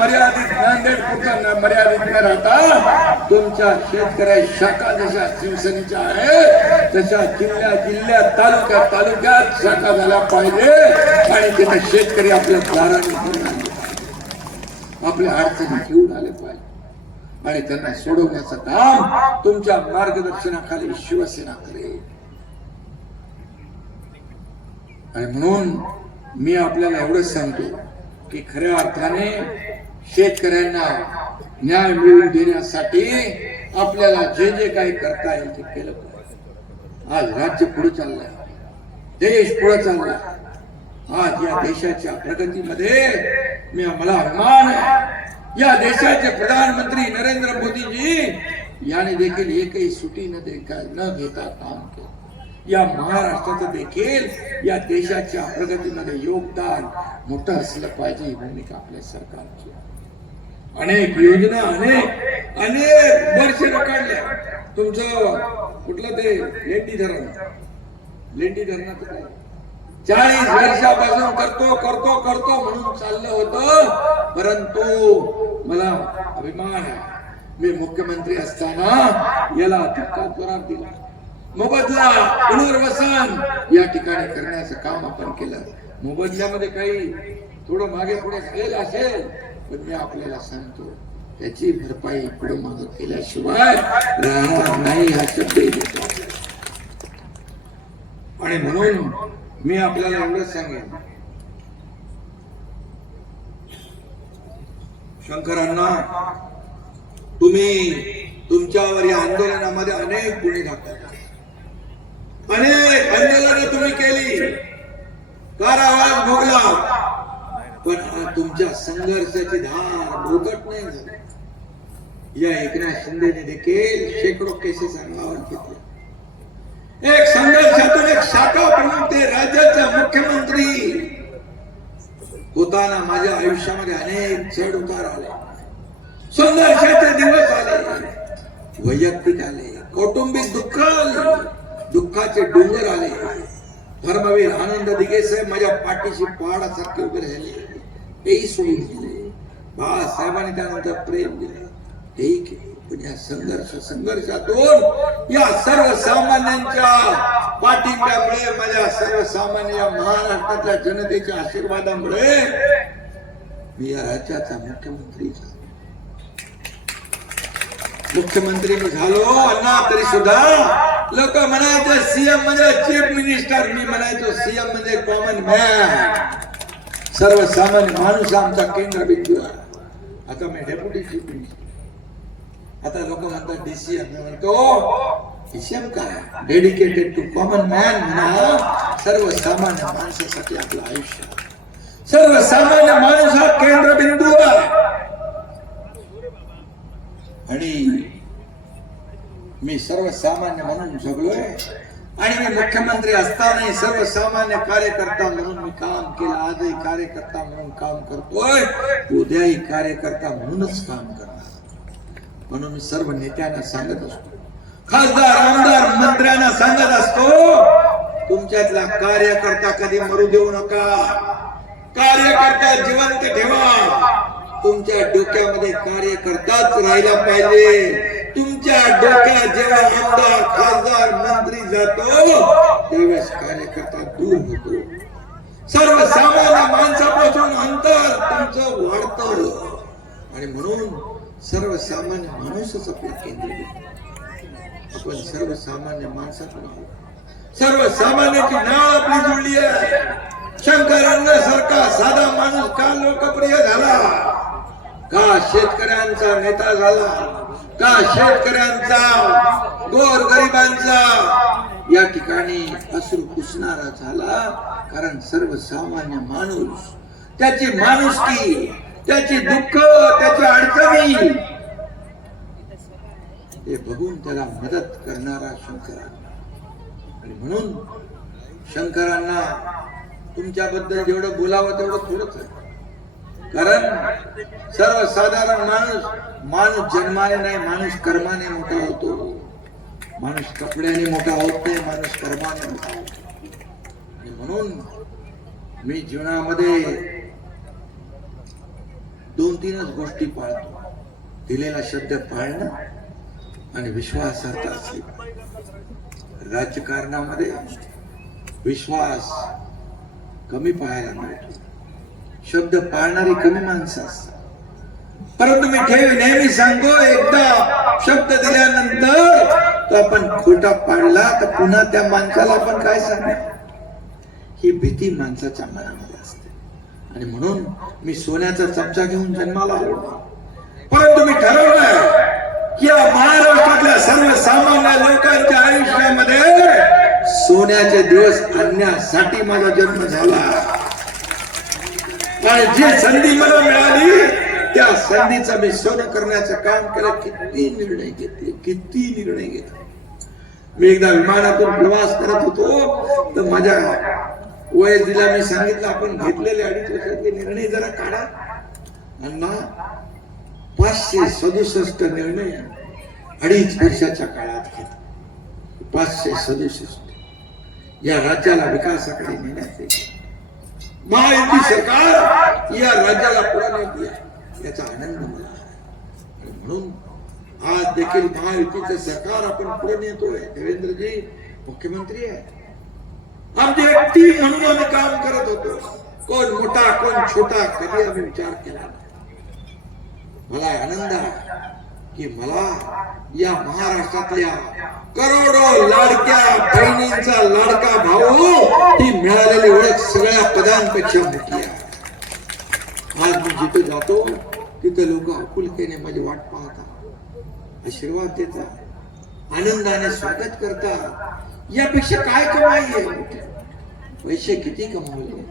मर्यादित नांदेड पुरता मर्यादित न राहता तुमच्या शेतकऱ्या शाखा जशा शिवसेनेच्या आहे तशा जिल्ह्यात तालुक्यात शाखा झाल्या पाहिजे आणि तिथे शेतकरी आपल्या दाराने आपल्या अडचणी घेऊन आले पाहिजे आणि त्यांना सोडवण्याचं काम तुमच्या मार्गदर्शनाखाली शिवसेना करेल. आणि म्हणून मी आपल्याला एवढंच सांगतो की खऱ्या अर्थाने शेतकऱ्यांना न्याय मिळवून देण्यासाठी आपल्याला जे जे काही करता येईल ते केलं पाहिजे. आज राज्य पुढे चाललंय, देश पुढे चाललाय. आज या देशाच्या प्रगतीमध्ये मला अभिमान आहे. या देशाचे प्रधानमंत्री नरेंद्र मोदीजी याने देखील एकही सुटी न घेता काम केलं. या महाराष्ट्राचं देखील या देशाच्या प्रगतीमध्ये योगदान मोठं असलं पाहिजे ही भूमिका आपल्या सरकारची. अनेक योजना अनेक वर्ष काढल्या. तुमचं कुठलं ते लेंडी धरणाचं काय 40 वर्षापासून करतो म्हणून चाललं होतं. परंतु मला अभिमान आहे मी मुख्यमंत्री असताना याला धक्का जोरात दिला. मोबदला पुनर्वसन या ठिकाणी करण्याचं काम आपण केलं. मोबदल्यामध्ये काही थोडं मागे पुढे झालेलं असेल पण मी आपल्याला सांगतो त्याची भरपाई पुढे मागे केल्याशिवाय राहणार नाही हा शब्द देतो. आणि म्हणून मी आपल्याला एवढंच सांगेन शंकरांना तुम्ही तुमच्यावर या आंदोलनामध्ये अनेक गुन्हे दाखल अनेक आंदोलनं तुम्ही केली कारावास भोगला पण तुमच्या संघर्षाची धार भोगत नाही झाली. या एकनाथ शिंदेने देखील शेकडो केसेस अंगावर घेतले. एक संघर्षातून एक शाखा म्हणून ते राज्याचा मुख्यमंत्री होताना माझ्या आयुष्यामध्ये अनेक चढ उतार आले. संघर्षाचे दिवस आले, वैयक्तिक आले, कौटुंबिक दुःख आले, दुःखाचे डोंगर आले. धर्मवीर आनंद दिघे साहेब माझ्या पाठीशी पहाडासारखे उभे राहिले. तेही सोडून दिले. बाळासाहेबांनी त्यानंतर प्रेम दिले तेही केले. पण या संघर्षातून या सर्वसामान्यांच्या पाठिंब्यामुळे माझ्या सर्वसामान्य महाराष्ट्राच्या जनतेच्या आशीर्वादामुळे मी या राज्याचा मुख्यमंत्री झालो. अण्णा तरी सुद्धा लोक म्हणायचे सीएम म्हणजे चीफ मिनिस्टर, मी म्हणायचो सीएम म्हणजे कॉमन मॅन, सर्वसामान्य माणूस आमचा केंद्रबिंदू आहे. आता मी डेप्युटी चीफ मिनिस्टर. आता लोक म्हणतात डीसीएम, मी म्हणतो डीसीएम काय, डेडिकेटेड टू कॉमन मॅन. म्हणा सर्वसामान्य माणसासाठी आपलं आयुष्य, सर्वसामान्य माणूस हा केंद्रबिंदू आहे. आणि मी सर्वसामान्य म्हणून जगलोय आणि मी मुख्यमंत्री असताना सर्वसामान्य कार्यकर्ता म्हणून मी काम केलं. आजही कार्यकर्ता म्हणून काम करतोय, उद्याही कार्यकर्ता म्हणूनच काम करणार. म्हणून मी सर्व नेत्यांना सांगत असतो, खासदार आमदार मंत्र्यांना सांगत असतो, तुमच्यातला कार्यकर्ता कधी मरू देऊ नका. कार्यकर्ता जिवंत ठेवा. तुमच्या डोक्यामध्ये कार्यकर्ताच राहिला पाहिजे. तुमच्या डोक्यात जेव्हा आमदार खासदार मंत्री जातो त्यावेळेस कार्यकर्ता दूर होतो. सर्वसामान्य माणसापासून अंतर तुमचं वाढतं. आणि म्हणून सर्वसामान्य माणूसच आपला केंद्र. आपण सर्वसामान्य माणसाकडून आहोत. सर्वसामान्याची नाळ आपली जुळली आहे. शंकरांना सारखा साधा माणूस का लोकप्रिय झाला, का शेतकऱ्यांचा नेता झाला, का शेतकऱ्यांचा गोरगरिबांचा या ठिकाणी अश्रू पुसणारा झाला. कारण सर्वसामान्य माणूस त्याची माणुसकी, त्याची दुःख, त्याच्या अडचणी ते बघून त्याला मदत करणारा शंकरांना. आणि म्हणून शंकरांना तुमच्याबद्दल जेवढं बोलावं तेवढं थोडंच आहे. कारण सर्वसाधारण माणूस जन्माने नाही, माणूस कर्माने मोठा होतो. माणूस कपड्याने मोठा होत नाही, माणूस कर्माने मोठा होतो. आणि म्हणून मी जीवनामध्ये 2 2-3च गोष्टी पाळतो. दिलेला शब्द पाळणं आणि विश्वासार्थ असणे. राजकारणामध्ये विश्वास कमी पाहायला मिळतो. शब्द पाळणारी कमी माणसं असतात. परंतु मी नेहमी सांगतो, एकदा शब्द दिल्यानंतर तो आपण खोटा पाडला तर पुन्हा त्या माणसाला आपण काय सांगणार, ही भीती माणसाच्या मनामध्ये असते. आणि म्हणून मी सोन्याचा चमचा घेऊन जन्माला आलो, परंतु मी ठरवलंय की या महाराष्ट्रातल्या सर्वसामान्य लोकांच्या आयुष्यामध्ये सोन्याचे दिवस आणण्यासाठी माझा जन्म झाला. आणि जी संधी मला मिळाली त्या संधीचं मी सोनं करण्याचं काम केलं. किती निर्णय घेतले. मी एकदा विमानातून प्रवास करत होतो तर माझ्या वयस्तीला मी सांगितलं, आपण घेतलेले 2.5 वर्षातले निर्णय जरा काढा. अण्णा 567 निर्णय 2.5 वर्षाच्या काळात घेतले. 567 या राज्याला विकासाकडे नेण्याचे महायुती सरकार या राज्याला पुढे नेते, याचा आनंद मला आहे. म्हणून आज देखील महायुतीचं सरकार आपण पुढे नेतोय. देवेंद्रजी मुख्यमंत्री आहे. आमची एक टीम म्हणून आम्ही काम करत होतो. कोण मोठा कोण छोटा कधी आम्ही विचार केला. मला आनंद आहे की मला या महाराष्ट्रातल्या करोडो लाडक्या बहिणींचा लाडका भाऊ ती मिळालेली ओळख सगळ्या पदांपेक्षा मोठी आहे. आज मी जिथे जातो तिथे लोक आपुलकीने माझी वाट पाहतात, आशीर्वाद देतात, आनंदाने स्वागत करतात. यापेक्षा काय कमाई आहे? पैसे किती कमावले,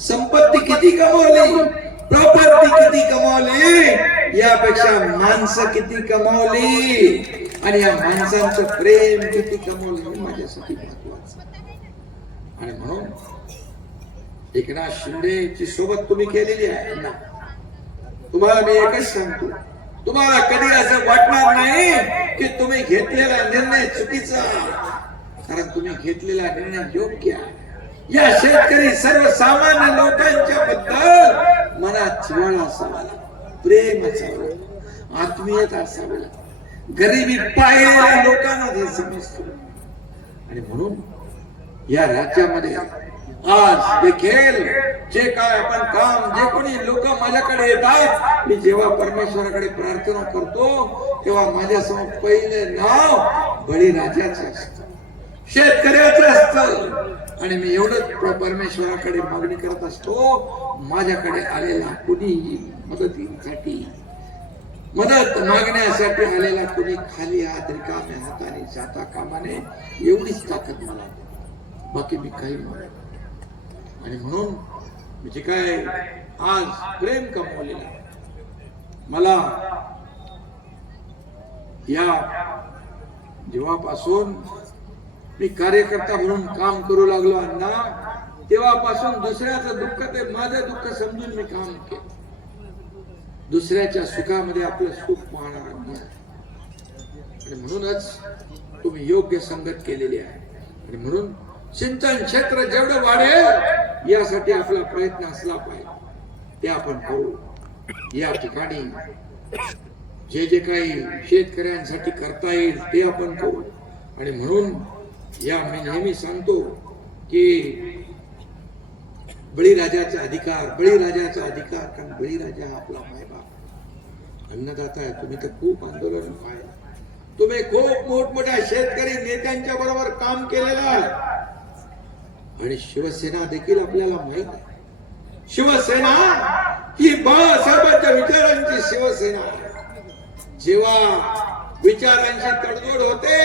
संपत्ती किती कमावली, प्रॉपर्टी किती कमावली, यापेक्षा माणसं किती कमावली आणि या माणसांचं प्रेम किती कमावलं माझ्यासाठी महत्वाचं. आणि म्हणून एकनाथ शिंदेची सोबत तुम्ही केलेली आहे. तुम्हाला मी एकच सांगतो, तुम्हाला कधी असं वाटणार नाही की तुम्ही घेतलेला निर्णय चुकीचा, कारण तुम्ही घेतलेला निर्णय योग्य आहे. या शेतकरी सर्वसामान्य लोकांच्या बद्दल मनात जिव्हाळा असावा, प्रेम असावं, आत्मीयता असावी. गरिबी पाहिलेल्या लोकांना हे समजतो. आणि म्हणून या राज्यामध्ये आज देखील जे काय आपण काम, जे कोणी लोक माझ्याकडे येतात, मी जेव्हा परमेश्वराकडे प्रार्थना करतो तेव्हा माझ्यासमोर पहिले नाव बळीराजाचं असतं, शेतकऱ्याचं असतं. आणि मी एवढंच परमेश्वराकडे मागणी करत असतो, माझ्याकडे आलेला कुणीही मदतीसाठी, मदत मागण्यासाठी आलेला कुणी खाली हात रिकाम्या हाताने जाता कामा नये, एवढीच ताकद मला, बाकी मी काही मागत. आणि म्हणून मी जे काय आज प्रेम कमवलेलं आहे, मला या जेव्हापासून मी कार्यकर्ता म्हणून काम करू लागलो अण्णा, तेव्हापासून दुसऱ्याचं दुःख ते माझं दुःख समजून मी काम केलं. दुसऱ्याच्या सुखामध्ये आपलं सुख पाहणार नाही. आणि म्हणूनच तुम्ही योग्य संगत केलेली आहे. आणि म्हणून सिंचन क्षेत्र जेवढं वाढेल यासाठी आपला प्रयत्न असला पाहिजे, ते आपण करू. या ठिकाणी जे काही शेतकऱ्यांसाठी करता येईल ते आपण करू. आणि म्हणून या मी नेहमी सांगतो की बळीराजाचा अधिकार, कारण बळीराजा हा आपला मायबाप अन्नदाता आहे. तुम्ही तर खूप आंदोलन पाहिलं, तुम्ही खूप मोठमोठ्या शेतकरी नेत्यांच्या बरोबर काम केलेलं आहे. आणि शिवसेना देखील आपल्याला माहित आहे, शिवसेना ही बाळासाहेबांच्या विचारांची शिवसेना. जेव्हा विचारांची तडजोड होते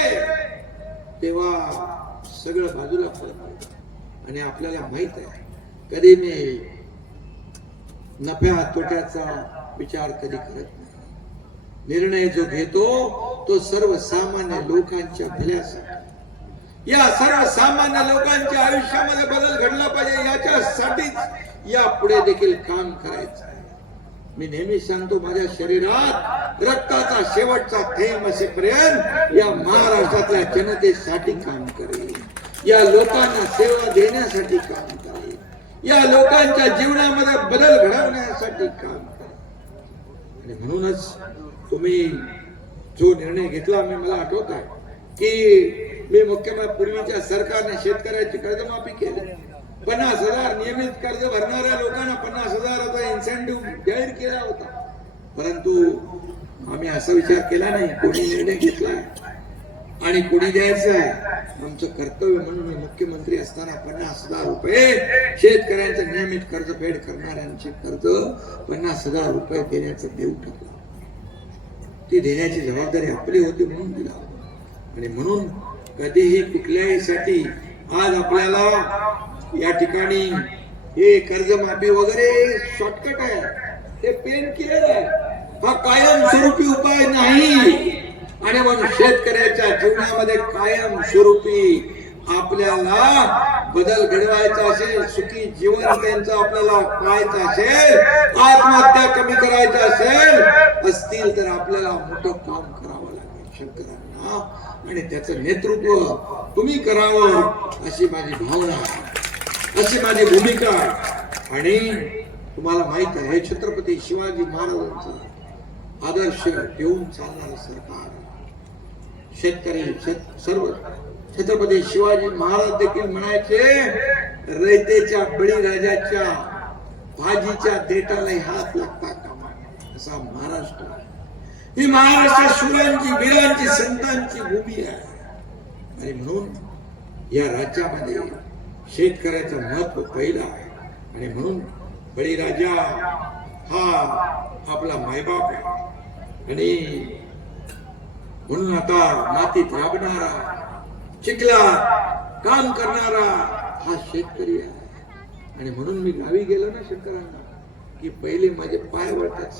तेव्हा सगळं बाजूला पडतं. आणि आपल्याला माहित आहे, कधी मी नफ्या तोट्याचा विचार कधी करत नाही. निर्णय जो घेतो तो सर्वसामान्य लोकांच्या भल्यासाठी, या सर्वसामान्य लोकांच्या आयुष्यामध्ये बदल घडला पाहिजे याच्यासाठीच या पुढे देखील काम करायचं आहे. मी नेहमी सांगतो, माझ्या शरीरात रक्ताचा शेवटचा थेंब असेपर्यंत या महाराष्ट्रातल्या जनतेसाठी काम करेल, या लोकांना सेवा देण्यासाठी काम करेल, या लोकांच्या जीवनामध्ये बदल घडवण्यासाठी काम करेल. आणि म्हणूनच तुम्ही जो निर्णय घेतला मला आठवत आहे की मी मुख्यमंत्री पूर्वीच्या सरकारने शेतकऱ्याची कर्जमाफी केली, 50,000 नियमित कर्ज भरणाऱ्या लोकांना 50,000चा इन्सेंटिव्ह जाहीर केला होता. परंतु आम्ही असा विचार केला नाही, कोणी निर्णय घेतला आणि कोणी द्यायचं आहे. आमचं कर्तव्य म्हणून मी मुख्यमंत्री असताना 50,000 रुपये शेतकऱ्यांचं नियमित कर्जफेड करणाऱ्यांचे कर्ज 50,000 रुपये देण्याचं देऊ टाकलं. ती देण्याची जबाबदारी आपली होती म्हणून दिला. आणि म्हणून कधीही कुठल्याही साठी आज आपल्याला या ठिकाणी हे कर्जमाफी वगैरे शॉर्टकट आहे, हे पेन किलर आहे, हा कायमस्वरूपी उपाय नाही. आणि म्हणून शेतकऱ्याच्या जीवनामध्ये कायमस्वरूपी आपल्याला बदल घडवायचा असेल, सुखी जीवन त्यांचं आपल्याला पाहायचं असेल, आत्महत्या कमी करायचं असतील तर आपल्याला मोठं काम करावं लागेल शेतकऱ्यांना, आणि त्याचं नेतृत्व तुम्ही करावं अशी माझी भावना, अशी माझी भूमिका. आणि तुम्हाला माहित आहे, हे छत्रपती शिवाजी महाराजांचा आदर्श घेऊन चालणारं सरकार, शेतकरी सर्व छत्रपती शिवाजी महाराज देखील म्हणायचे, रयतेच्या बळीराजाच्या भाजीच्या देठालाही हात लागता कामा नये. असा महाराष्ट्र, ही महाराष्ट्र शूरांची, वीरांची, संतांची भूमी आहे. आणि म्हणून या राज्यामध्ये शेतकऱ्याचं महत्व पहिलं आहे. आणि म्हणून बळीराजा हा आपला मायबाप आहे. आणि म्हणून आता मातीत राबणारा, चिखलात काम करणारा हा शेतकरी आहे. आणि म्हणून मी गावी गेलो ना शेतकऱ्यांना, की पहिले माझे पाय वळतात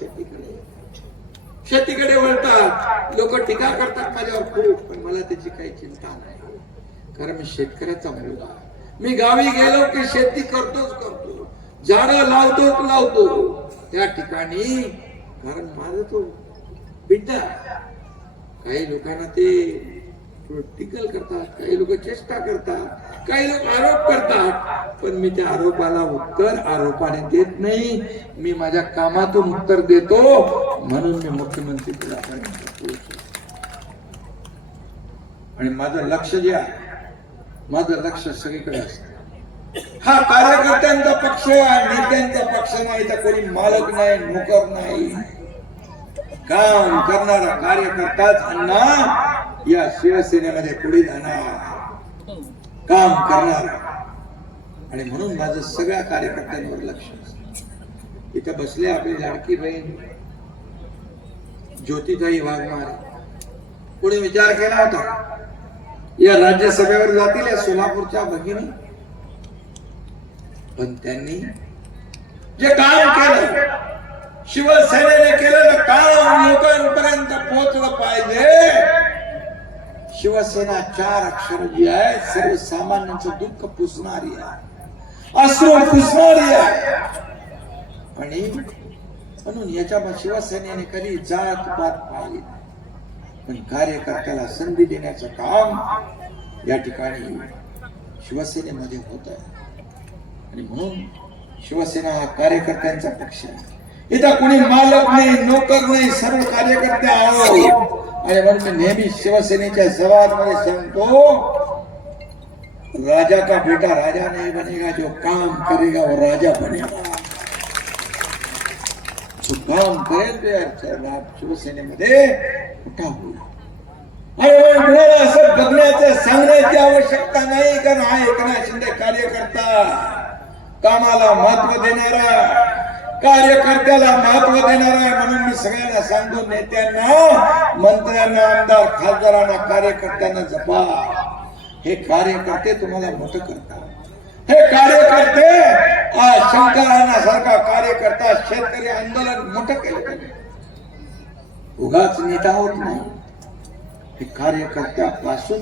शेतीकडे वळतात. लोक टीका करतात माझ्यावर खूप, पण मला त्याची काही चिंता नाही, कारण मी शेतकऱ्याचा मुलगा. मी गावी गेलो की शेती करतो, झाडं लावतो त्या ठिकाणी, कारण माझं तो बिड्डा. काही लोकांना ते टिकल करतात, काही लोक चेष्टा करतात, काही लोक आरोप करतात, पण मी त्या आरोपाला उत्तर आरोपाने देत नाही, मी माझ्या कामातून उत्तर देतो. म्हणून मी मुख्यमंत्री आणि माझं लक्ष जे आहे, माझं लक्ष सगळीकडे असतं. हा कार्यकर्त्यांचा पक्ष, नेत्यांचा पक्ष नाही, तर कोणी मालक नाही, नोकर नाही. काम करणारा कार्यकर्ताच अण्णा या शिवसेनेमध्ये पुढे जाणार, काम करणार. आणि म्हणून माझं सगळ्या कार्यकर्त्यांवर लक्ष असतं. इथं बसले आपली लाडकी बहीण ज्योतिताई वाघमारे. कोणी विचार केला होता या राज्यसभेवर जातील या सोलापूरच्या भगिनी? पण त्यांनी जे काम केलं, शिवसेनेने केलेलं काम लोकांपर्यंत पोहोचलं पाहिजे. शिवसेना 4 अक्षर जी आहे, सर्वसामान्यांचं दुःख पुसणारी आहे, अश्रू पुसणारी आहे. आणि म्हणून याच्यामध्ये शिवसेनेने कधी जात पात पाहिली नाही, पण कार्यकर्त्याला संधी देण्याचं काम या ठिकाणी शिवसेनेमध्ये होत आहे. आणि म्हणून शिवसेना हा कार्यकर्त्यांचा पक्ष आहे. इथं कोणी मालक नाही, नोकर नाही, सर्व कार्यकर्ते आहोत. आणि म्हणून मी नेहमी शिवसेनेच्या सभामध्ये सांगतो, राजा का बेटा राजा नहीं बनेगा, जो काम करेगा वो राजा बनेगा. जो काम करेल ते शिवसेनेमध्ये मोठा होईल. आणि कुणाला असं बघण्याचं, सांगण्याची आवश्यकता नाही, कारण हा एकनाथ शिंदे कार्यकर्ता, कामाला महत्व देणारा, कार्यकर्त्याला महत्व देणार आहे. म्हणून मी सगळ्यांना सांगतो, नेत्यांना, मंत्र्यांना, आमदार, खासदारांना, कार्यकर्त्यांना जपा. हे कार्यकर्ते तुम्हाला मोठं करतात. हे कार्यकर्ते, शंकरांना सारखा कार्यकर्ता शेतकरी आंदोलन मोठं केलं. उगाच नेता होत नाही, हे कार्यकर्त्यापासून